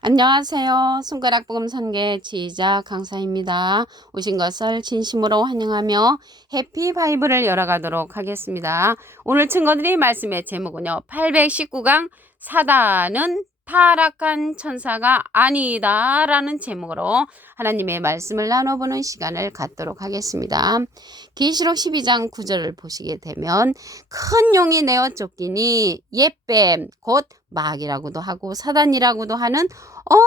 안녕하세요. 손가락 복음 선계 지휘자 강사입니다. 오신 것을 진심으로 환영하며 해피 바이블을 열어가도록 하겠습니다. 오늘 친구들이 말씀의 제목은요. 819강 사단은 타락한 천사가 아니다 라는 제목으로 하나님의 말씀을 나눠보는 시간을 갖도록 하겠습니다. 계시록 12장 9절을 보시게 되면 큰 용이 내어 쫓기니 옛뱀 곧 마귀라고도 하고 사단이라고도 하는 온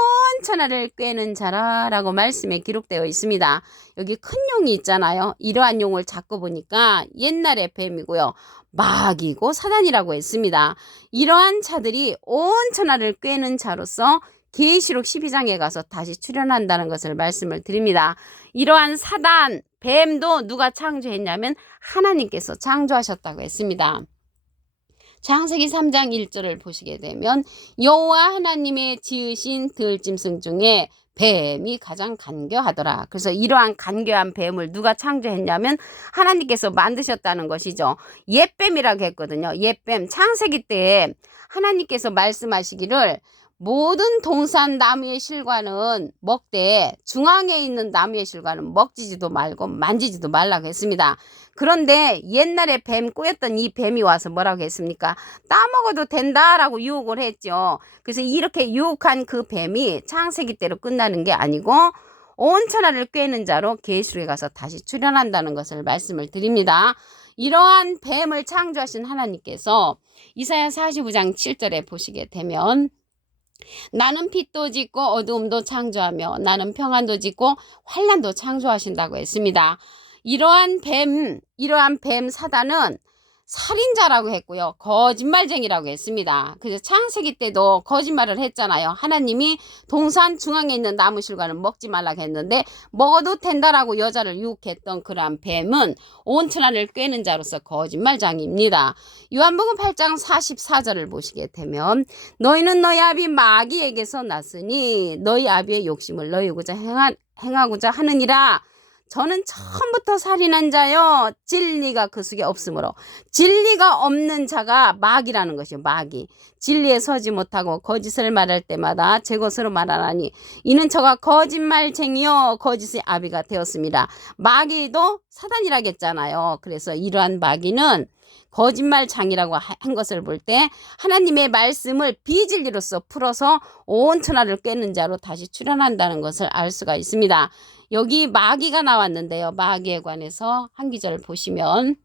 천하를 꿰는 자라 라고 말씀에 기록되어 있습니다. 여기 큰 용이 있잖아요. 이러한 용을 잡고 보니까 옛날의 뱀이고요. 마귀고 사단이라고 했습니다. 이러한 자들이 온 천하를 꿰는 자로서 계시록 12장에 가서 다시 출현한다는 것을 말씀을 드립니다. 이러한 사단, 뱀도 누가 창조했냐면 하나님께서 창조하셨다고 했습니다. 창세기 3장 1절을 보시게 되면 여호와 하나님의 지으신 들짐승 중에 뱀이 가장 간교하더라. 그래서 이러한 간교한 뱀을 누가 창조했냐면 하나님께서 만드셨다는 것이죠. 옛뱀이라고 했거든요. 옛뱀. 창세기 때에 하나님께서 말씀하시기를 모든 동산 나무의 실과는 먹되 중앙에 있는 나무의 실과는 먹지도 말고 만지지도 말라고 했습니다. 그런데 옛날에 뱀 꼬였던 이 뱀이 와서 뭐라고 했습니까? 따먹어도 된다라고 유혹을 했죠. 그래서 이렇게 유혹한 그 뱀이 창세기 때로 끝나는 게 아니고 온 천하를 꿰는 자로 계시록에 가서 다시 출현한다는 것을 말씀을 드립니다. 이러한 뱀을 창조하신 하나님께서 이사야 45장 7절에 보시게 되면 나는 빛도 짓고 어두움도 창조하며 나는 평안도 짓고 환난도 창조하신다고 했습니다. 이러한 뱀 사단은 살인자라고 했고요. 거짓말쟁이라고 했습니다. 그래서 창세기 때도 거짓말을 했잖아요. 하나님이 동산 중앙에 있는 나무 실과는 먹지 말라고 했는데 먹어도 된다라고 여자를 유혹했던 그러한 뱀은 온 천하를 꿰는 자로서 거짓말장입니다. 요한복음 8장 44절을 보시게 되면 너희는 너희 아비 마귀에게서 났으니 너희 아비의 욕심을 너희고자 행하고자 하느니라. 저는 처음부터 살인한 자요 진리가 그 속에 없으므로 진리가 없는 자가 마귀라는 것이요. 마귀. 진리에 서지 못하고 거짓을 말할 때마다 제 것으로 말하나니 이는 저가 거짓말쟁이요 거짓의 아비가 되었습니다. 마귀도 사단이라겠잖아요. 그래서 이러한 마귀는 거짓말장이라고 한 것을 볼 때 하나님의 말씀을 비진리로서 풀어서 온 천하를 꿰는 자로 다시 출현한다는 것을 알 수가 있습니다. 여기 마귀가 나왔는데요. 마귀에 관해서 한 기절을 보시면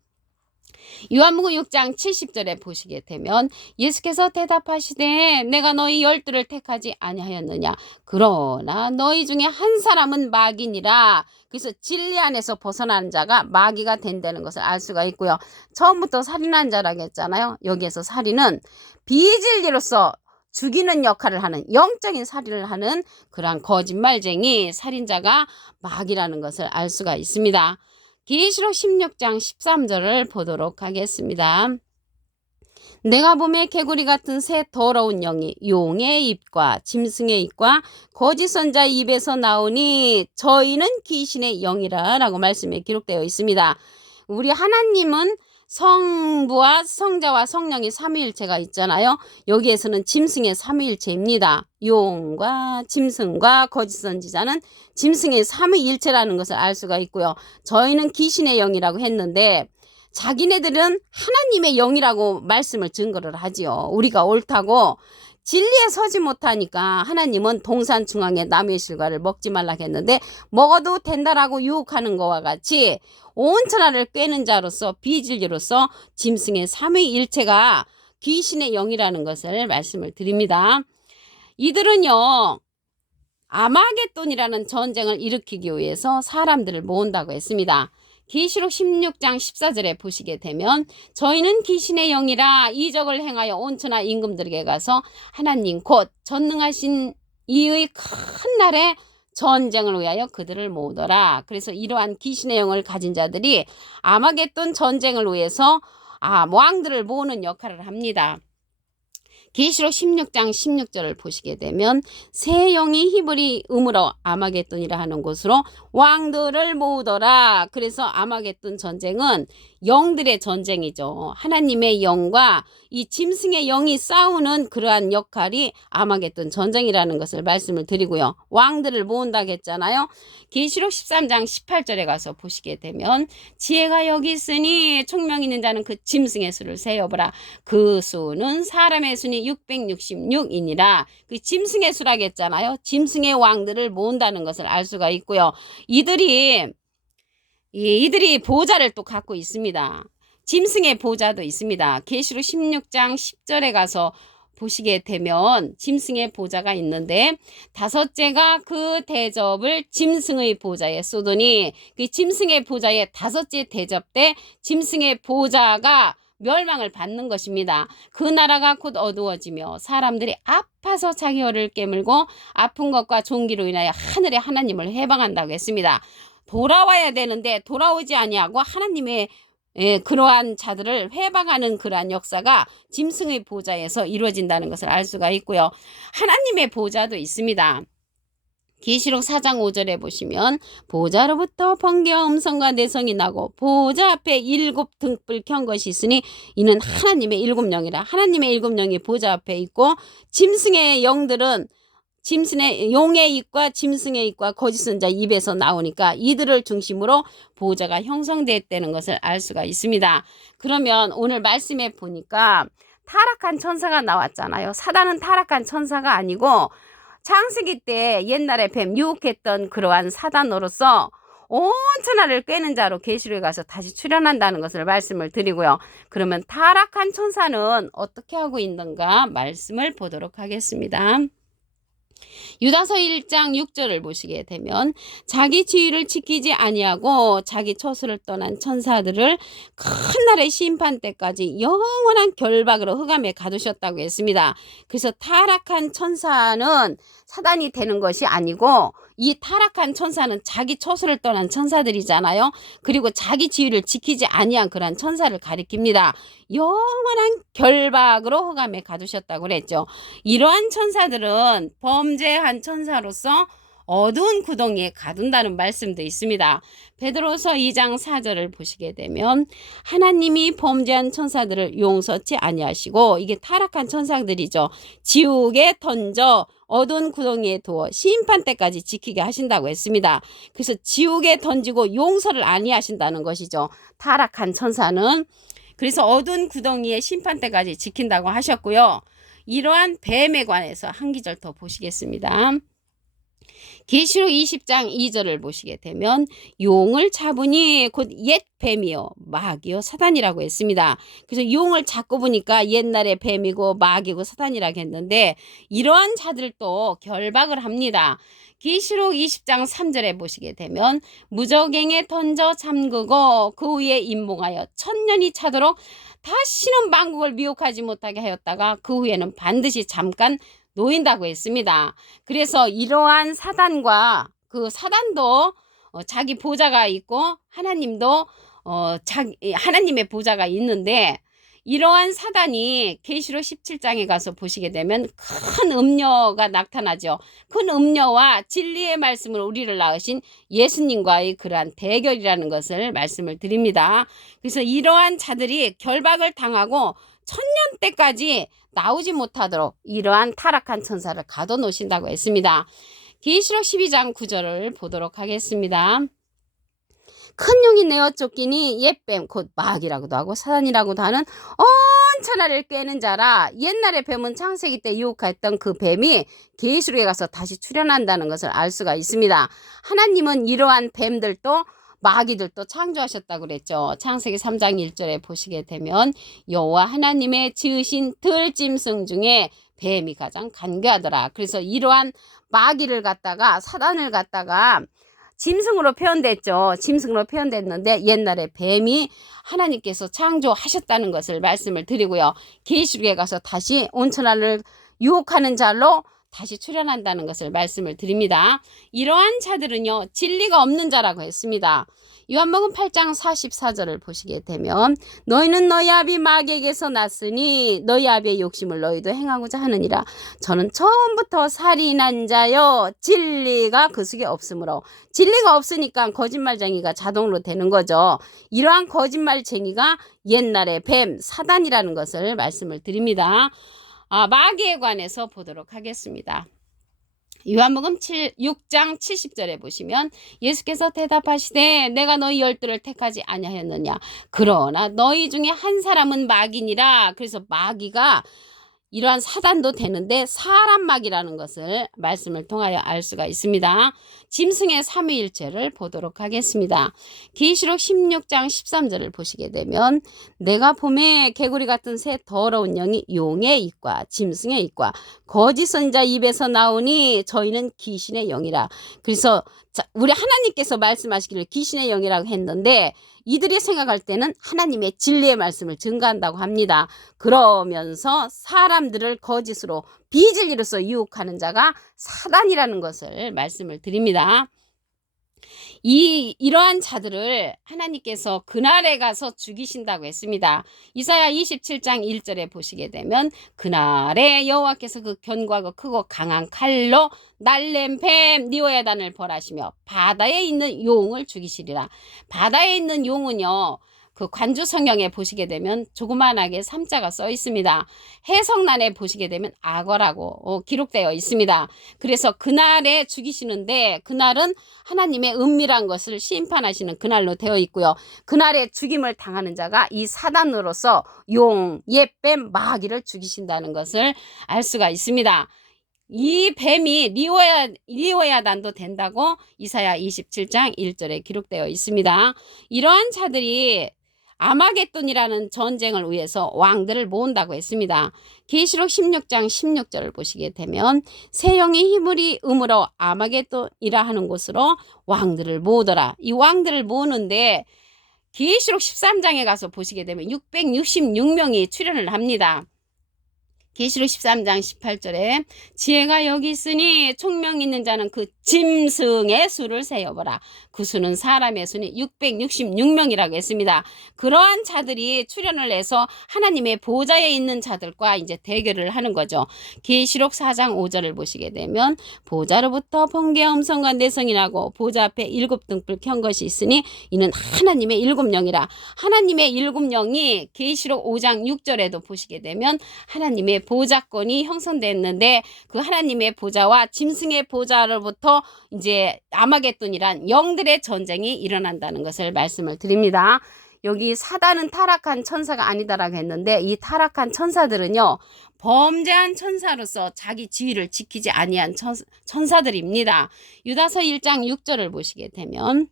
요한복음 6장 70절에 보시게 되면 예수께서 대답하시되 내가 너희 12를 택하지 아니하였느냐 그러나 너희 중에 한 사람은 마귀니라. 그래서 진리 안에서 벗어난 자가 마귀가 된다는 것을 알 수가 있고요. 처음부터 살인한 자라고 했잖아요. 여기에서 살인은 비진리로서 죽이는 역할을 하는 영적인 살인을 하는 그러한 거짓말쟁이 살인자가 마귀라는 것을 알 수가 있습니다. 계시록 16장 13절을 보도록 하겠습니다. 내가 봄에 개구리 같은 새 더러운 영이 용의 입과 짐승의 입과 거짓 선자의 입에서 나오니 저희는 귀신의 영이라 라고 말씀에 기록되어 있습니다. 우리 하나님은 성부와 성자와 성령이 삼위일체가 있잖아요. 여기에서는 짐승의 삼위일체입니다. 용과 짐승과 거짓 선지자는 짐승의 삼위일체라는 것을 알 수가 있고요. 저희는 귀신의 영이라고 했는데 자기네들은 하나님의 영이라고 말씀을 증거를 하지요. 우리가 옳다고 진리에 서지 못하니까 하나님은 동산 중앙에 나무의 실과를 먹지 말라고 했는데 먹어도 된다라고 유혹하는 것과 같이 온 천하를 꿰는 자로서 비진리로서 짐승의 삼위일체가 귀신의 영이라는 것을 말씀을 드립니다. 이들은요 아마겟돈이라는 전쟁을 일으키기 위해서 사람들을 모은다고 했습니다. 계시록 16장 14절에 보시게 되면 저희는 귀신의 영이라 이적을 행하여 온천하 임금들에게 가서 하나님 곧 전능하신 이의 큰 날에 전쟁을 위하여 그들을 모으더라. 그래서 이러한 귀신의 영을 가진 자들이 아마겟돈 전쟁을 위해서 왕들을 모으는 역할을 합니다. 계시록 16장 16절을 보시게 되면 새 영이 히브리 음으로 아마겟돈이라 하는 곳으로 왕들을 모으더라. 그래서 아마겟돈 전쟁은 영들의 전쟁이죠. 하나님의 영과 이 짐승의 영이 싸우는 그러한 역할이 아마겟돈 전쟁이라는 것을 말씀을 드리고요. 왕들을 모은다고 했잖아요. 계시록 13장 18절에 가서 보시게 되면 지혜가 여기 있으니 총명 있는 자는 그 짐승의 수를 세어보라. 그 수는 사람의 수니 666이니라. 그 짐승의 수라겠잖아요. 짐승의 왕들을 모은다는 것을 알 수가 있고요. 이들이 보좌를 또 갖고 있습니다. 짐승의 보좌도 있습니다. 계시록 16장 10절에 가서 보시게 되면 짐승의 보좌가 있는데 다섯째가 그 대접을 짐승의 보좌에 쏟으니 그 짐승의 보좌의 다섯째 대접 때 짐승의 보좌가 멸망을 받는 것입니다. 그 나라가 곧 어두워지며 사람들이 아파서 자기 혀를 깨물고 아픈 것과 종기로 인하여 하늘의 하나님을 해방한다고 했습니다. 돌아와야 되는데 돌아오지 아니하고 하나님의 그러한 자들을 회방하는 그러한 역사가 짐승의 보좌에서 이루어진다는 것을 알 수가 있고요. 하나님의 보좌도 있습니다. 계시록 4장 5절에 보시면 보좌로부터 번개와 음성과 내성이 나고 보좌 앞에 7 등불 켠 것이 있으니 이는 하나님의 7영이라. 하나님의 7영이 보좌 앞에 있고 짐승의 영들은 짐승의 용의 입과 짐승의 입과 거짓 선자 입에서 나오니까 이들을 중심으로 보좌가 형성됐다는 것을 알 수가 있습니다. 그러면 오늘 말씀에 보니까 타락한 천사가 나왔잖아요. 사단은 타락한 천사가 아니고 창세기 때 옛날에 뱀 유혹했던 그러한 사단으로서 온 천하를 꿰는 자로 계시록에 가서 다시 출현한다는 것을 말씀을 드리고요. 그러면 타락한 천사는 어떻게 하고 있는가 말씀을 보도록 하겠습니다. 유다서 1장 6절을 보시게 되면 자기 지위를 지키지 아니하고 자기 처소를 떠난 천사들을 큰 날의 심판 때까지 영원한 결박으로 흑암에 가두셨다고 했습니다. 그래서 타락한 천사는 사단이 되는 것이 아니고 이 타락한 천사는 자기 처소를 떠난 천사들이잖아요. 그리고 자기 지위를 지키지 아니한 그런 천사를 가리킵니다. 영원한 결박으로 흑암에 가두셨다고 그랬죠. 이러한 천사들은 범죄한 천사로서 어두운 구덩이에 가둔다는 말씀도 있습니다. 베드로서 2장 4절을 보시게 되면 하나님이 범죄한 천사들을 용서치 아니하시고 이게 타락한 천사들이죠. 지옥에 던져 어두운 구덩이에 두어 심판 때까지 지키게 하신다고 했습니다. 그래서 지옥에 던지고 용서를 아니하신다는 것이죠. 타락한 천사는. 그래서 어두운 구덩이에 심판 때까지 지킨다고 하셨고요. 이러한 뱀에 관해서 한 기절 더 보시겠습니다. 계시록 20장 2절을 보시게 되면 용을 잡으니 곧 옛 뱀이요 마귀요 사단이라고 했습니다. 그래서 용을 잡고 보니까 옛날에 뱀이고 마귀고 사단이라고 했는데 이러한 자들도 결박을 합니다. 계시록 20장 3절에 보시게 되면 무저갱에 던져 잠그고 그 위에 임봉하여 1000년이 차도록 다시는 만국을 미혹하지 못하게 하였다가 그 후에는 반드시 잠깐 놓인다고 했습니다. 그래서 이러한 사단과 그 사단도 자기 보좌가 있고 하나님도 하나님의 보좌가 있는데 이러한 사단이 계시록 17장에 가서 보시게 되면 큰 음녀가 나타나죠. 큰 음녀와 진리의 말씀을 우리를 낳으신 예수님과의 그러한 대결이라는 것을 말씀을 드립니다. 그래서 이러한 자들이 결박을 당하고 1000년 때까지 나오지 못하도록 이러한 타락한 천사를 가둬놓으신다고 했습니다. 계시록 12장 9절을 보도록 하겠습니다. 큰 용이 내어 쫓기니 옛뱀 곧 마귀라고도 하고 사단이라고도 하는 온 천하를 꿰는 자라. 옛날에 뱀은 창세기 때 유혹했던 그 뱀이 계시록에 가서 다시 출현한다는 것을 알 수가 있습니다. 하나님은 이러한 뱀들도 마귀들도 창조하셨다고 그랬죠. 창세기 3장 1절에 보시게 되면 여호와 하나님의 지으신 들짐승 중에 뱀이 가장 간교하더라. 그래서 이러한 마귀를 갖다가 사단을 갖다가 짐승으로 표현됐죠. 짐승으로 표현됐는데 옛날에 뱀이 하나님께서 창조하셨다는 것을 말씀을 드리고요. 계시록에 가서 다시 온천하를 유혹하는 자로 다시 출현한다는 것을 말씀을 드립니다. 이러한 자들은요, 진리가 없는 자라고 했습니다. 요한복음 8장 44절을 보시게 되면 너희는 너희 아비 마귀에게서 났으니 너희 아비의 욕심을 너희도 행하고자 하느니라. 저는 처음부터 살인한 자여 진리가 그 속에 없으므로, 진리가 없으니까 거짓말쟁이가 자동으로 되는 거죠. 이러한 거짓말쟁이가 옛날의 뱀 사단이라는 것을 말씀을 드립니다. 마귀에 관해서 보도록 하겠습니다. 요한복음 6장 70절에 보시면 예수께서 대답하시되 내가 너희 12를 택하지 아니하였느냐, 그러나 너희 중에 한 사람은 마귀니라. 그래서 마귀가 이러한 사단도 되는데 사람 마귀라는 것을 말씀을 통하여 알 수가 있습니다. 짐승의 삼위일체를 보도록 하겠습니다. 계시록 16장 13절을 보시게 되면 내가 봄에 개구리 같은 새 더러운 영이 용의 입과 짐승의 입과 거짓 선지자 입에서 나오니 저희는 귀신의 영이라. 그래서 우리 하나님께서 말씀하시기를 귀신의 영이라고 했는데 이들이 생각할 때는 하나님의 진리의 말씀을 증거한다고 합니다. 그러면서 사람들을 거짓으로 비진리로서 유혹하는 자가 사단이라는 것을 말씀을 드립니다. 이러한 자들을 하나님께서 그날에 가서 죽이신다고 했습니다. 이사야 27장 1절에 보시게 되면 그날에 여호와께서 그 견고하고 크고 강한 칼로 날렘 뱀 리오야단을 벌하시며 바다에 있는 용을 죽이시리라. 바다에 있는 용은요, 그 관주 성경에 보시게 되면 조그만하게 3자가 써 있습니다. 해석란에 보시게 되면 악어라고 기록되어 있습니다. 그래서 그날에 죽이시는데 그날은 하나님의 은밀한 것을 심판하시는 그날로 되어 있고요. 그날에 죽임을 당하는 자가 이 사단으로서 용, 옛뱀, 마귀를 죽이신다는 것을 알 수가 있습니다. 이 뱀이 리오야단도 된다고 이사야 27장 1절에 기록되어 있습니다. 이러한 자들이 아마겟돈이라는 전쟁을 위해서 왕들을 모은다고 했습니다. 계시록 16장 16절을 보시게 되면 새 영의 힘을 음으로 아마겟돈이라 하는 곳으로 왕들을 모으더라. 이 왕들을 모으는데 계시록 13장에 가서 보시게 되면 666명이 출현을 합니다. 계시록 13장 18절에 지혜가 여기 있으니 총명 있는 자는 그 짐승의 수를 세어보라. 그 수는 사람의 수니 666명이라고 했습니다. 그러한 자들이 출현을 해서 하나님의 보좌에 있는 자들과 이제 대결을 하는 거죠. 계시록 4장 5절을 보시게 되면 보좌로부터 번개와 음성과 내성이 나고 보좌 앞에 7등불 켠 것이 있으니 이는 하나님의 7영이라. 하나님의 7영이 계시록 5장 6절에도 보시게 되면 하나님의 보좌권이 형성됐는데 그 하나님의 보좌와 짐승의 보좌로부터 이제 아마겟돈이란 영들의 전쟁이 일어난다는 것을 말씀을 드립니다. 여기 사단은 타락한 천사가 아니다라고 했는데 이 타락한 천사들은요, 범죄한 천사로서 자기 지위를 지키지 아니한 천사들입니다. 유다서 1장 6절을 보시게 되면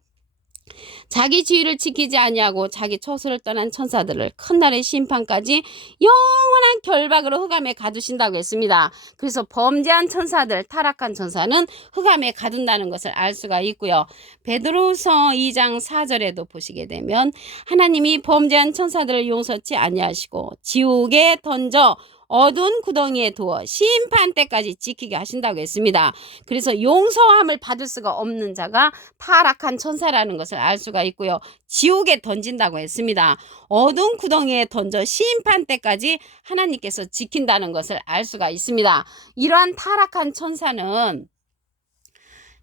자기 지위를 지키지 아니하고 자기 처소를 떠난 천사들을 큰 날의 심판까지 영원한 결박으로 흑암에 가두신다고 했습니다. 그래서 범죄한 천사들, 타락한 천사는 흑암에 가둔다는 것을 알 수가 있고요. 베드로후서 2장 4절에도 보시게 되면 하나님이 범죄한 천사들을 용서치 아니하시고 지옥에 던져 어두운 구덩이에 두어 심판 때까지 지키게 하신다고 했습니다. 그래서 용서함을 받을 수가 없는 자가 타락한 천사라는 것을 알 수가 있고요. 지옥에 던진다고 했습니다. 어두운 구덩이에 던져 심판 때까지 하나님께서 지킨다는 것을 알 수가 있습니다. 이러한 타락한 천사는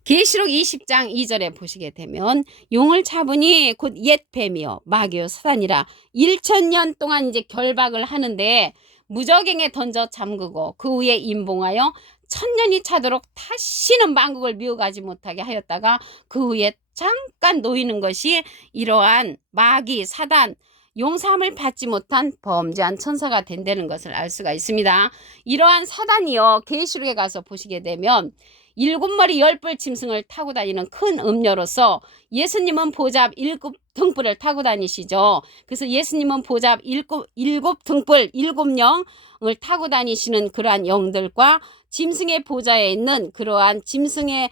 계시록 20장 2절에 보시게 되면 용을 잡으니 곧 옛 뱀이요 마귀요 사단이라 1000년 동안 이제 결박을 하는데 무저갱에 던져 잠그고 그 후에 임봉하여 1000년이 차도록 다시는 만국을 미워가지 못하게 하였다가 그 후에 잠깐 놓이는 것이 이러한 마귀 사단 용서함을 받지 못한 범죄한 천사가 된다는 것을 알 수가 있습니다. 이러한 사단이요 계시록에 가서 보시게 되면 7머리 10뿔 짐승을 타고 다니는 큰 음녀로서 예수님은 보잡 7등불을 타고 다니시죠. 그래서 예수님은 보잡 7등불 7영을 타고 다니시는 그러한 영들과 짐승의 보좌에 있는 그러한 짐승의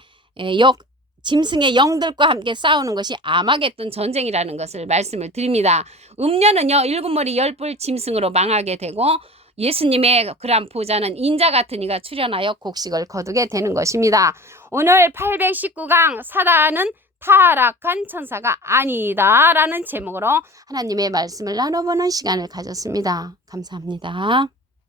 영들과 함께 싸우는 것이 아마겟돈 전쟁이라는 것을 말씀을 드립니다. 음녀는요 7머리 10뿔 짐승으로 망하게 되고 예수님의 그런 보좌는 인자 같은 이가 출현하여 곡식을 거두게 되는 것입니다. 오늘 819강 사단은 타락한 천사가 아니다 라는 제목으로 하나님의 말씀을 나눠보는 시간을 가졌습니다. 감사합니다.